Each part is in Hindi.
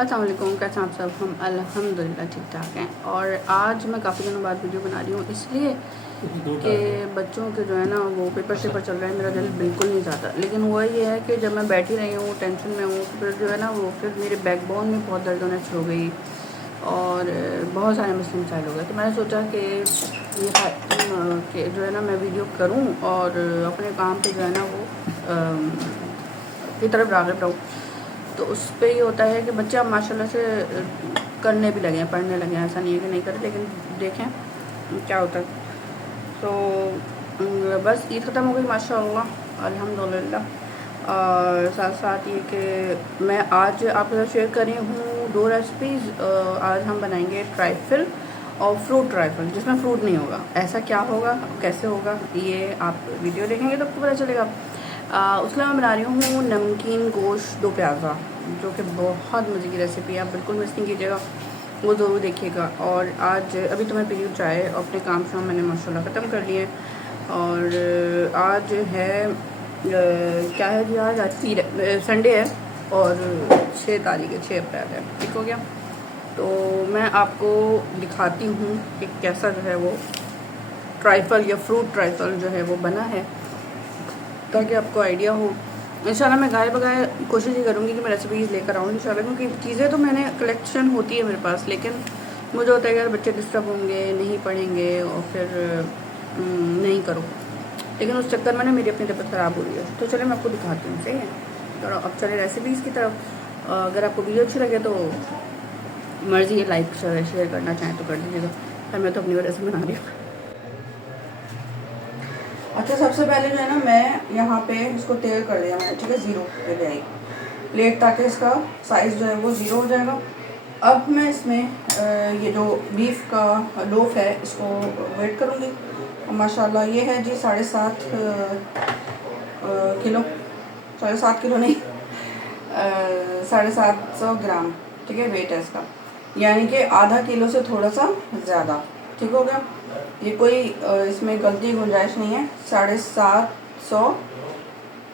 अस्सलाम वालेकुम, कैसे हैं आप सब। हम अल्हम्दुलिल्लाह ठीक ठाक हैं। और आज मैं काफ़ी दिनों बाद वीडियो बना रही हूँ इसलिए कि बच्चों के जो है ना वो पेपर शेपर चल रहा है, मेरा दिल बिल्कुल नहीं चाहता। लेकिन हुआ ये है कि जब मैं बैठी रही हूँ टेंशन में हूँ फिर जो है ना वो फिर मेरे बैकबोन में बहुत दर्द होना शुरू हो गई और बहुत सारे मसले मसाइल हो गए। तो मैंने सोचा कि जो है ना मैं वीडियो करूँ और अपने काम पे जो है ना वो की तरफ राग़िब रहूँ। तो उस पर ये होता है कि बच्चे अब माशाल्लाह से करने भी लगे हैं, पढ़ने लगे हैं। ऐसा नहीं है कि नहीं करें, लेकिन देखें क्या होता है। तो बस ईद ख़त्म हो गई माशाल्लाह अल्हम्दुलिल्लाह। और साथ साथ ये कि मैं आज आपके साथ शेयर कर रही हूँ 2 रेसिपीज़। आज हम बनाएंगे ट्राइफल और फ्रूट ट्राइफल जिसमें फ्रूट नहीं होगा। ऐसा क्या होगा, कैसे होगा, ये आप वीडियो देखेंगे तो आपको पता चलेगा। उसके लिए मैं बना रही हूँ नमकीन गोश्त दो प्याज़ा, जो कि बहुत मज़े की रेसिपी है। आप बिल्कुल मिस नहीं कीजिएगा, वो ज़रूर देखिएगा। और आज अभी तो मैं पी हूँ चाय, अपने काम शाम मैंने माशाल्लाह ख़त्म कर लिए। और आज है क्या है जी, आज संडे है और 6 तारीख है, 6 अप्रैल है। ठीक हो गया। तो मैं आपको दिखाती हूँ कि कैसा जो है वो ट्राइफल या फ्रूट ट्राइफल जो है वो बना है, ताकि आपको आइडिया हो। इंशाल्लाह मैं गाय बगाए कोशिश ही करूँगी कि मैं रेसिपीज़ लेकर आऊँ इंशाल्लाह, क्योंकि चीज़ें तो मैंने कलेक्शन होती है मेरे पास, लेकिन मुझे होता है कि यार बच्चे डिस्टर्ब होंगे, नहीं पढ़ेंगे और फिर नहीं करो। लेकिन उस चक्कर में ना मेरी अपनी तबीयत ख़राब हो रही है। तो चलिए मैं आपको दिखाती हूँ, सही है। तो अब चले रेसिपीज़ की तरफ। अगर आपको वीडियो अच्छी लगे तो मर्ज़ी है, लाइक शेयर करना चाहें तो कर दीजिएगा। मैं तो अपनी वजह से बना रही हूँ। अच्छा, सबसे पहले जो है ना मैं यहाँ पे इसको तेल कर लिया मैंने, ठीक है, 0 पे ले आई प्लेट, ताकि इसका साइज़ जो है वो 0 हो जाएगा। अब मैं इसमें ये जो बीफ का लोफ है इसको वेट करूँगी। और माशाल्लाह ये है जी 7.5 किलो, 7.5 किलो नहीं, 750 ग्राम, ठीक है, वेट है इसका। यानी कि आधा किलो से थोड़ा सा ज़्यादा। ठीक हो गया। ये कोई इसमें गलती गुंजाइश नहीं है। 750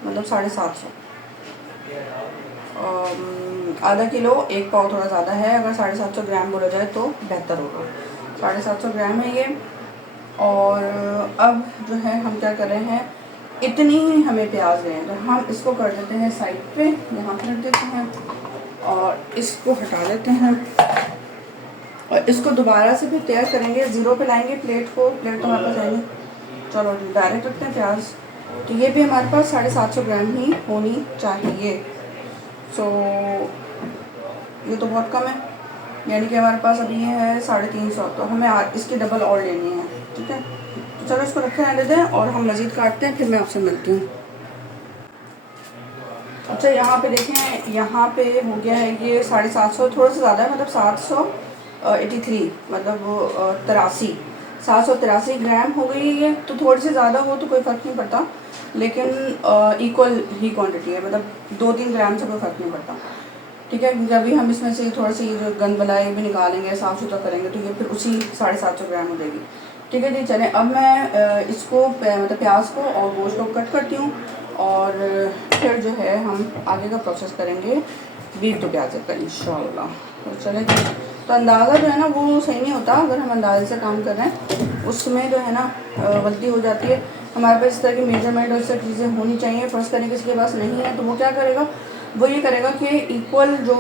मतलब 750, आधा किलो, 1 पाव थोड़ा ज़्यादा है। अगर 750 ग्राम बोला जाए तो बेहतर होगा। 750 ग्राम है ये। और अब जो है हम क्या कर रहे हैं, इतनी ही हमें प्याज लें, तो हम इसको कर देते हैं साइड पे, यहाँ पर रख देते हैं और इसको हटा देते हैं। और इसको दोबारा से फिर तैयार करेंगे, 0 पे लाएंगे प्लेट को। प्लेट तो हमारे पास आएंगे, चलो डायरेक्ट रखते हैं प्याज। तो ये भी हमारे पास 750 ग्राम ही होनी चाहिए। सो ये तो बहुत कम है, यानी कि हमारे पास अभी ये है 350, तो हमें इसकी डबल और लेनी है। ठीक है, तो चलो इसको रखे रहने दें और हम मज़ीद काटते हैं, फिर मैं आपसे मिलती हूँ। अच्छा, यहाँ पे देखें, यहाँ पे हो गया है ये 750, थोड़ा सा ज़्यादा है, मतलब 783, मतलब 783 ग्राम हो गई है। तो थोड़ी सी ज़्यादा हो तो कोई फ़र्क नहीं पड़ता, लेकिन इक्वल ही क्वांटिटी है, मतलब 2-3 ग्राम से कोई फ़र्क नहीं पड़ता। ठीक है, क्योंकि अभी हम इसमें से थोड़ा सी जो गंद बलाई भी निकालेंगे, साफ़ सुथरा करेंगे, तो ये फिर उसी 750 ग्राम हो जाएगी। ठीक है जी, चलें अब मैं इसको मतलब प्याज को और गोश्त को कट करती हूँ और फिर जो है हम आगे का प्रोसेस करेंगे बीफ दो प्याज का इंशाल्लाह। तो चले, तो अंदाज़ा जो है ना वो सही नहीं होता। अगर हम अंदाजे से काम कर रहे हैं उसमें जो है ना गलती हो जाती है। हमारे पास इस तरह की मेजरमेंट और इस तरह चीज़ें होनी चाहिए। फर्स्ट करने किसी के पास नहीं है तो वो क्या करेगा, वो ये करेगा कि इक्वल जो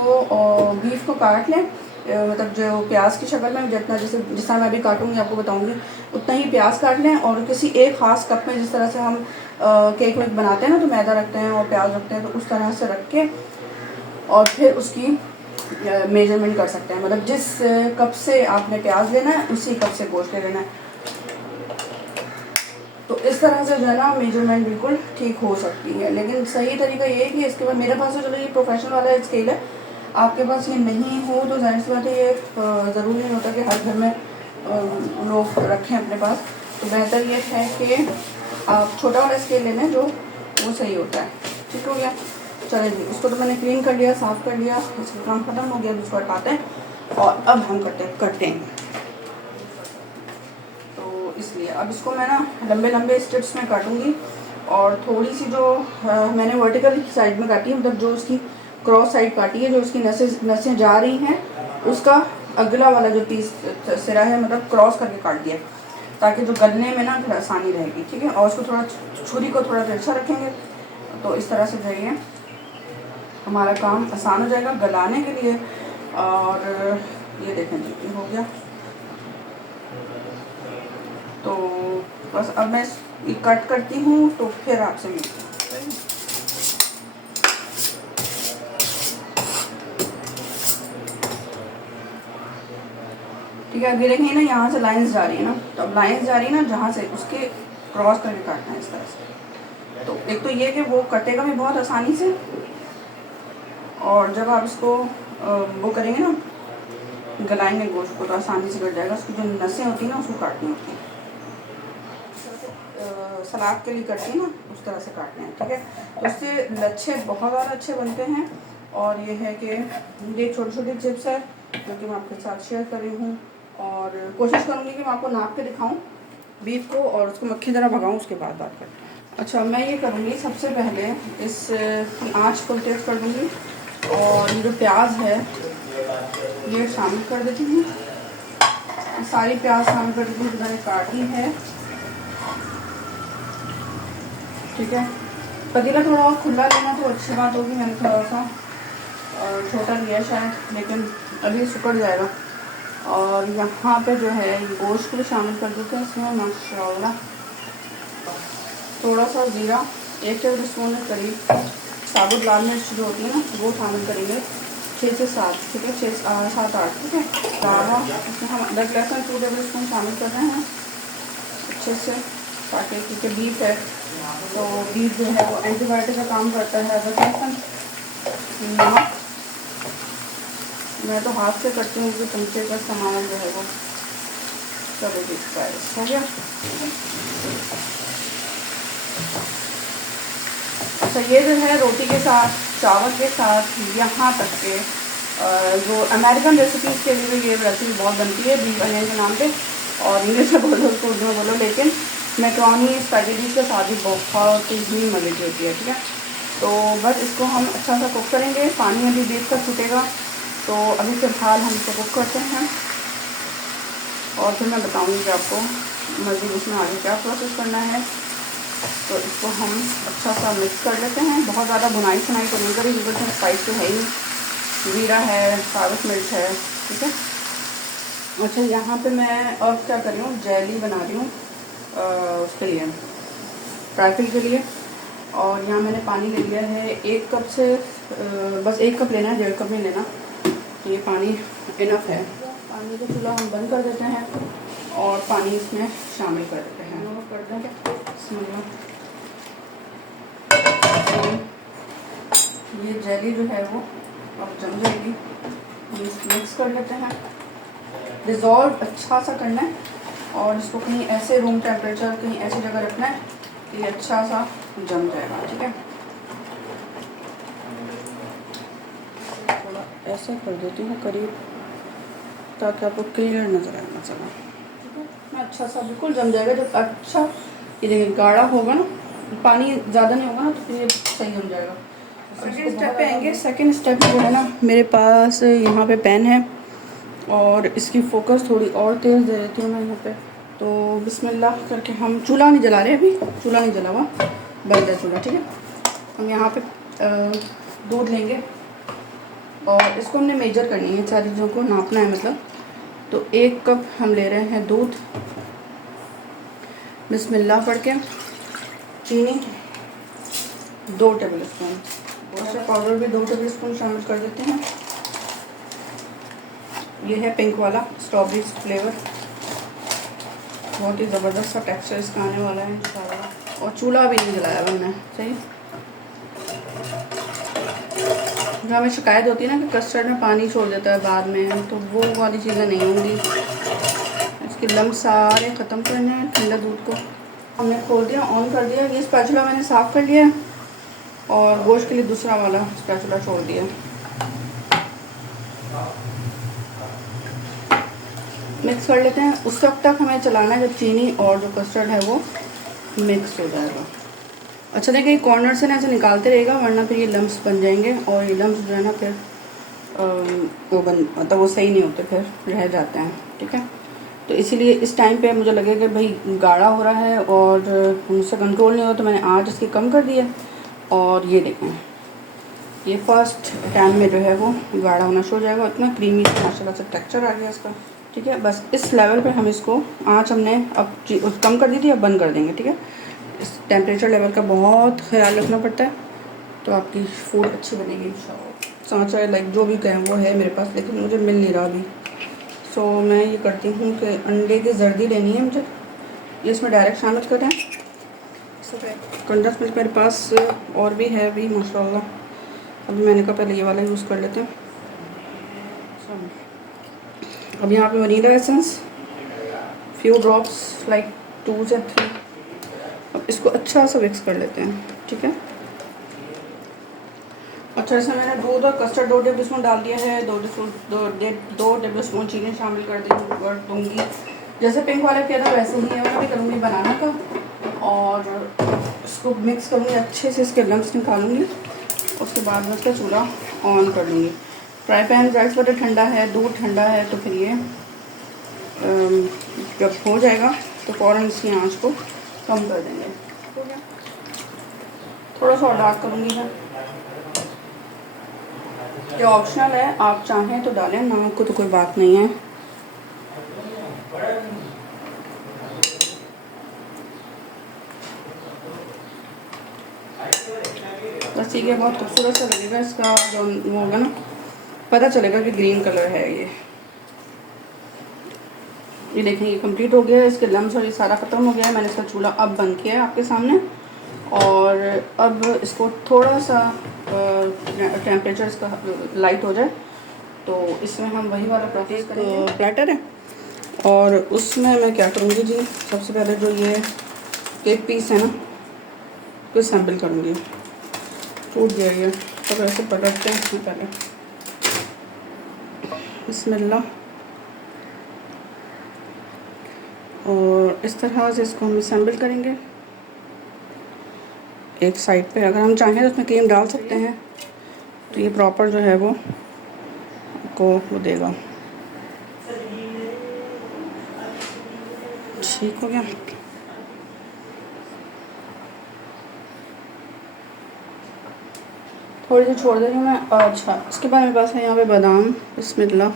बीफ को काट लें, मतलब जो प्याज की शक्ल में जितना, जैसे जिस तरह मैं अभी काटूंगी आपको बताऊंगी, उतना ही प्याज काट लें। और किसी एक ख़ास कप में, जिस तरह से हम केक वेक बनाते हैं ना, तो मैदा रखते हैं और प्याज रखते हैं, तो उस तरह से रख के और फिर उसकी मेजरमेंट कर सकते हैं। मतलब जिस कप से आपने प्याज लेना है उसी कप से गोश्त ले लेना है। तो इस तरह से जो है ना मेजरमेंट बिल्कुल ठीक हो सकती है। लेकिन सही तरीका ये है कि इसके बाद मेरे पास तो चलो ये प्रोफेशनल वाला स्केल है, आपके पास ये नहीं हो तो जाहिर सी बात है ये ज़रूरी नहीं होता कि हर घर में लोग रखें अपने पास। तो बेहतर ये है कि आप छोटा वाला स्केल लेना जो वो सही होता है। ठीक हो गया। चलिए जी, इसको तो मैंने क्लीन कर लिया, साफ़ कर लिया, इसका काम ख़त्म हो गया। इसको हटाते हैं और अब हम करते हैं। तो इसलिए अब इसको मैं ना लंबे लंबे स्ट्रिप्स में काटूंगी और थोड़ी सी जो मैंने वर्टिकल साइड में काटी है, मतलब जो उसकी क्रॉस साइड काटी है, जो उसकी नसें जा रही हैं उसका अगला वाला जो पीस सिरा है मतलब क्रॉस करके काट दिया, ताकि जो गलने में ना थोड़ा आसानी रहेगी। ठीक है, और उसको थोड़ा छुरी को थोड़ा तिरछा रखेंगे तो इस तरह से जो है हमारा काम आसान हो जाएगा गलाने के लिए। और ये देखें जी, ये हो गया। तो बस अब मैं कट करती हूँ तो फिर आपसे मिलती हूँ। ठीक है, अभी देखें ना यहाँ से लाइंस जा रही है ना, तो अब लाइंस जा रही है ना जहाँ से उसके क्रॉस करके काटना है इस तरह से। तो एक तो ये कि वो कटेगा भी बहुत आसानी से, और जब आप इसको वो करेंगे ना गलाएंगे गोश्त को तो आसानी से कट जाएगा। उसकी जो नसें होती हैं ना उसको काटनी होती हैं, सलाद के लिए करती हैं ना उस तरह से काटने हैं। ठीक है, तो उससे लच्छे बहुत ज़्यादा अच्छे बनते हैं। और ये है कि ये छोटी छोटी चिप्स है जो कि मैं आपके साथ शेयर कर रही हूँ, और कोशिश करूँगी कि मैं आपको नाप के दिखाऊँ बीफ को और उसको मक्खी तरह भगाऊँ, उसके बाद बात करते हैं। अच्छा, मैं ये करूँगी सबसे पहले इस आँच को तेज़ कर दूँगी, और ये जो प्याज है ये शामिल कर देती हूँ। सारी प्याज शामिल कर देती हूँ जो मैंने काटी है। ठीक है, पतीला थोड़ा और खुला लेना तो अच्छी बात होगी। मैंने थोड़ा सा छोटा लिया शायद, लेकिन अभी सुकड़ जाएगा। और यहाँ पे जो है गोश्त को भी शामिल कर देते हैं इसमें माशाल्लाह। थोड़ा सा ज़ीरा, 1 टेबल स्पून के करीब साबुत लाल मिर्च जो होती है ना वो शामिल करेंगे, 6 से 7। ठीक है, 6 7 8। ठीक है, दावा इसमें हम अदरक लहसुन 2 टेबल स्पून शामिल कर रहे हैं अच्छे से, ताकि क्योंकि बीफ है तो बीफ जो है वो एंटीबायोटिक का काम करता है। अदरक लहसुन, नमक मैं तो हाथ से करती हूँ क्योंकि चमचे का सामान जो है वो चलेगी स्पाइस हो गया। अच्छा, ये जो है रोटी के साथ चावल के साथ यहाँ तक के जो अमेरिकन रेसिपीज़ के लिए ये रेसिपी बहुत बनती है बीफ अनियन के नाम पे, और इंग्लिश में बोलो उसको उर्दू में बोलो, लेकिन मैक्रोनी स्पैगेटी के साथ भी बहुत ही मज़े की होती है। ठीक है, तो बस इसको हम अच्छा सा कुक करेंगे। पानी अभी बीफ का छूटेगा, तो अभी फ़िलहाल हम इसको कुक करते हैं और फिर मैं बताऊँगी आपको मज़ीद इसमें आगे क्या प्रोसेस करना है। तो इसको हम अच्छा सा मिक्स कर लेते हैं। बहुत ज़्यादा बुनाई सुनाई तो नहीं करी क्योंकि स्पाइस तो है ही, ज़ीरा है, साबुत मिर्च है। ठीक है, अच्छा यहाँ पे मैं और क्या कर रही हूँ, जेली बना रही हूँ उसके लिए, ट्राइफल के लिए। और यहाँ मैंने पानी ले लिया है 1 कप से, बस 1 कप लेना है, 1.5 कप नहीं लेना, तो ये पानी इनफ है। पानी का चूल्हा हम बंद कर देते हैं और पानी इसमें शामिल कर देते हैं। कर देंगे ये जेली जो है वो अब जम जाएगी, मिक्स कर लेते हैं। डिज़ोल्व अच्छा सा करना है और इसको कहीं ऐसे रूम टेम्परेचर कहीं ऐसी जगह रखना है कि ये अच्छा सा जम जाएगा। ठीक है, थोड़ा ऐसा कर देती हूँ करीब, ताकि आपको क्लियर नज़र आए मसाला। ठीक है, अच्छा सा बिल्कुल जम जाएगा। जब अच्छा ये देखिए गाढ़ा होगा ना, पानी ज़्यादा नहीं होगा ना, तो फिर ये सही जम जाएगा। सेकेंड स्टेप पे आएंगे। सेकेंड स्टेप जो है ना, मेरे पास यहाँ पे पेन है और इसकी फोकस थोड़ी और तेज़ दे देती हूँ मैं यहाँ पे। तो बिस्मिल्लाह करके हम चूल्हा नहीं जला रहे, अभी चूल्हा नहीं जला हुआ, बंद है चूल्हा। ठीक है, हम यहाँ पे दूध लेंगे और इसको हमने मेजर करनी है, सारी चीज़ों को नापना है मतलब। तो 1 कप हम ले रहे हैं दूध, बिस्मिल्लाह पढ़ के। चीनी 2 टेबल स्पून, रोस्टेड पाउडर भी 2 टेबल स्पून शामिल कर देते हैं। ये है पिंक वाला स्ट्रॉबेरी फ्लेवर, बहुत ही ज़बरदस्त सा टेक्सचर इसका आने वाला है इंशाल्लाह। और चूल्हा भी नहीं जलाया मैंने, सही। जो हमें शिकायत होती है ना कि कस्टर्ड में पानी छोड़ देता है बाद में, तो वो वाली चीज़ें नहीं होंगी। इसके लम्ब सारे ख़त्म करने हैं ठंडा दूध को। हमने खोल दिया, ऑन कर दिया। ये स्पैचुला मैंने साफ़ कर लिया और गोश्त के लिए दूसरा वाला स्पैचुला छोड़ दिया। मिक्स कर लेते हैं। उस वक्त तक हमें चलाना है जब चीनी और जो कस्टर्ड है वो मिक्स हो जाएगा। अच्छा देखिए, कॉर्नर से ना ऐसे निकालते रहेगा, वरना फिर ये लम्स बन जाएंगे, और ये लम्स जो है ना फिर मतलब वो सही नहीं होते, फिर रह जाते हैं। ठीक है, तो इसीलिए इस टाइम पे मुझे लगे कि भाई गाढ़ा हो रहा है और मुझसे कंट्रोल नहीं हो, तो मैंने आज इसकी कम कर दिया। और ये देखें, ये फर्स्ट टाइम में जो है वो गाढ़ा होना शुरू हो जाएगा। इतना क्रीमी माशाल्लाह से टेक्सचर आ गया इसका। ठीक है, बस इस लेवल पे हम इसको, आँच हमने अब कम कर दी थी, अब बंद कर देंगे। ठीक है, इस टेम्परेचर लेवल का बहुत ख्याल रखना पड़ता है, तो आपकी फूड अच्छी बनेगी इंशाल्लाह। सांचा लाइक जो भी कहें वो है मेरे पास, लेकिन मुझे मिल नहीं रहा अभी। सो मैं ये करती हूँ कि अंडे की जर्दी लेनी है मुझे, ये इसमें डायरेक्ट शामिल करें। कंडेंस मिल्क मेरे पास और भी है अभी माशाल्लाह, अभी मैंने कहा पहले ये वाला यूज़ कर लेते हैं। अब यहाँ पे vanilla essence few drops, like 2 से 3। अब इसको अच्छा सा मिक्स कर लेते हैं। ठीक है, अच्छा इसमें मैंने दूध और कस्टर्ड 2 टेबल स्पून डाल दिया है। 2 टेबल स्पून चीनी शामिल कर दूँगी। जैसे पिंक वाले किया था वैसे ही मैं भी करूँगी बनाना का, और इसको मिक्स करूँगी अच्छे से, इसके लम्स निकालूँगी। उसके बाद मैं इसका चूल्हा ऑन कर लूँगी। फ्राई पैन राइस बटर ठंडा है, दूध ठंडा है, तो फिर ये जब हो जाएगा तो फ़ौरन इसकी आंच को कम कर देंगे। हो गया, थोड़ा सा और डार्क करूँगी मैं। ये ऑप्शनल है, आप चाहें तो डालें, नमक को तो कोई बात नहीं है। बस ठीक है, बहुत खूबसूरत सा लगेगा इसका जो वो होगा ना, पता चलेगा कि ग्रीन कलर है ये देखें, ये कंप्लीट हो गया है, इसके लम्स और ये सारा ख़त्म हो गया है। मैंने इसका चूल्हा अब बंद किया है आपके सामने, और अब इसको थोड़ा सा टेम्परेचर इसका लाइट हो जाए तो इसमें हम वही वाला प्रोसेस करेंगे। प्लेटर है, और उसमें मैं क्या करूँगी जी, सबसे पहले जो ये केक पीस है ना, तो सैम्पल करूँगी। टूट गया ये, तो ऐसे पकड़ते हैं इसमें पहले, बिस्मिल्लाह, और इस तरह से इसको हम असेंबल करेंगे एक साइड पे। अगर हम चाहें तो उसमें क्रीम डाल सकते हैं, तो ये प्रॉपर जो है वो आपको वो देगा। ठीक हो गया, थोड़ी सी छोड़ दे रही हूँ मैं। अच्छा, इसके बाद मेरे पास है यहाँ पे बादाम, बिस्मिल्लाह।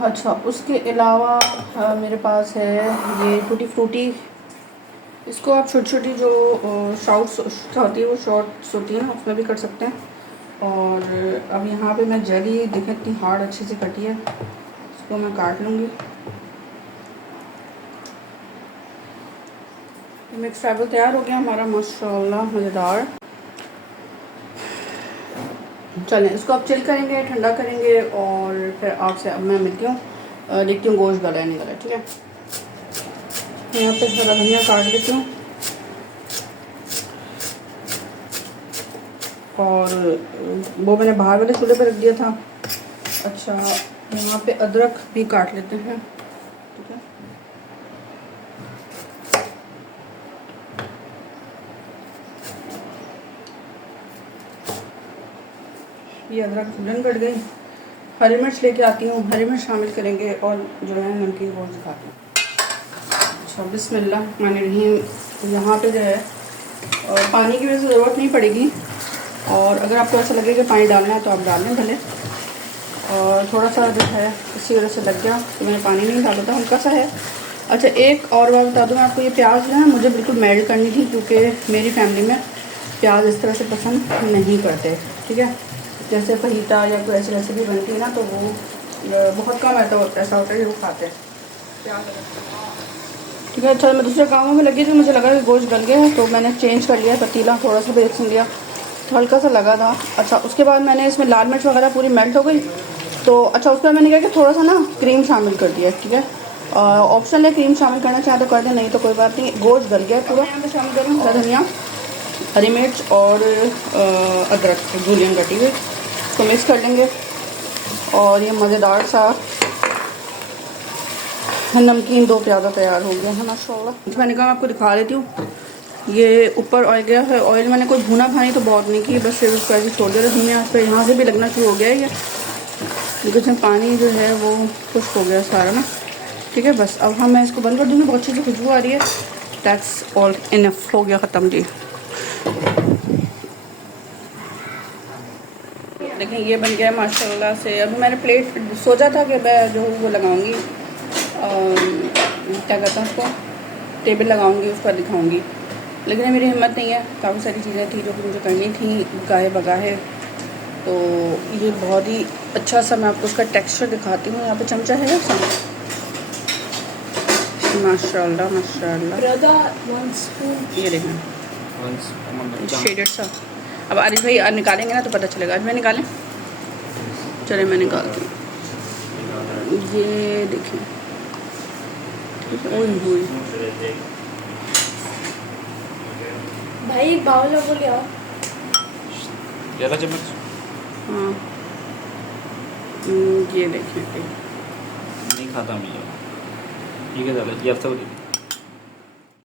अच्छा, उसके अलावा मेरे पास है ये टूटी फ्रूटी। इसको आप छोटी छोटी जो शॉर्ट्स होती है, वो शॉर्ट्स होती है ना, उसमें भी कर सकते हैं। और अब यहाँ पे मैं जेली देखें इतनी हार्ड अच्छी सी कटी है, इसको मैं काट लूँगी। मिक्स ट्राइबल तैयार हो गया हमारा माशाल्लाह, मज़ेदार। चलें, इसको अब चिल करेंगे, ठंडा करेंगे, और फिर आपसे अब मैं मिलती हूँ, देखती हूँ गोश्त गला नहीं गला। ठीक है, यहाँ पे हरा धनिया काट लेती हूँ, और वो मैंने बाहर वाले चूल्हे पे रख दिया था। अच्छा, यहाँ पे अदरक भी काट लेते हैं। ठीक है, ये अदरक भुन कट गई। हरी मिर्च लेके आती हूँ, हरी मिर्च शामिल करेंगे, और जो है नमकीन वो दिखाते हैं। अच्छा, बिस्मिल्लाहिर्रहमानिर्रहीम। यहाँ पे जो है पानी की वजह से ज़रूरत नहीं पड़ेगी, और अगर आपको ऐसा लगे कि पानी डालना है तो आप डाल लें भले। और थोड़ा सा जो है इसी वजह से लग गया, तो मैंने पानी नहीं डाला था, हल्का सा है। अच्छा, एक और बात बता दूँ मैं आपको, ये प्याज जो है मुझे बिल्कुल मेल्ट करनी थी, क्योंकि मेरी फैमिली में प्याज इस तरह से पसंद नहीं करते। ठीक है, जैसे फहीता या कोई ऐसी रेसिपी बनती है ना, तो वो बहुत कम ऐसा होता है कि वो खाते हैं प्याज। ठीक है, अच्छा, मैं दूसरे कामों में लगी थी, मुझे लगा कि गोश्त गल गया है, तो मैंने चेंज कर लिया पतीला, थोड़ा सा बेसन लिया, तो हल्का सा लगा था। अच्छा, उसके बाद मैंने इसमें लाल मिर्च वगैरह पूरी मेल्ट हो गई, तो अच्छा उसके बाद मैंने क्या कि थोड़ा सा ना क्रीम शामिल कर दिया। ठीक है, ऑप्शनल है, क्रीम शामिल करना चाहे तो कर दें, नहीं तो कोई बात नहीं। गोश्त गल गया पूरा, यहाँ पे शामिल करूँ हरा धनिया, हरी मिर्च और अदरक जूलियन कटी हुई, इसको मिक्स कर लेंगे, और ये मज़ेदार सा नमकीन 2 प्याज़ा तैयार हो गया है माशाल्लाह। मैंने कहा आपको दिखा देती हूँ। ये ऊपर ऑयल गया है, ऑयल मैंने कोई भुना भानी तो बहुत नहीं की, बस फिर उसको ऐसे छोड़ दिया। धीमे आंच पे यहाँ से भी लगना शुरू हो गया है ये, क्योंकि इसमें पानी जो है वो खुश्क हो गया सारा ना। ठीक है, बस अब मैं इसको बंद कर दूँगी। बहुत अच्छी सी खुशबू आ रही है। दैट्स ऑल, इनफ, हो गया ख़त्म जी। देखें ये बन गया माशाल्लाह से। अभी मैंने प्लेट सोचा था कि मैं जो वो लगाऊंगी, क्या कहता हूँ उसको, टेबल लगाऊंगी, उस पर दिखाऊंगी, लेकिन मेरी हिम्मत नहीं है। काफ़ी सारी चीज़ें थी जो कि मुझे करनी थी गाहे बगाहे। तो ये बहुत ही अच्छा सा मैं आपको उसका टेक्सचर दिखाती हूँ। यहाँ पे चमचा है सामने, माशाल्लाह माशाल्लाह। ये देखें शेडेड सा। अब आरिफ भाई निकालेंगे ना तो पता चलेगा। आज मैं निकालें, चले मैं निकालती हूँ। ये देखें, ओई हुई भाई एक बाउल हो गया। ज़्यादा चम्मच। हाँ ये देखें, नहीं खाता मैं ये क्या ज़्यादा, ये हफ्ता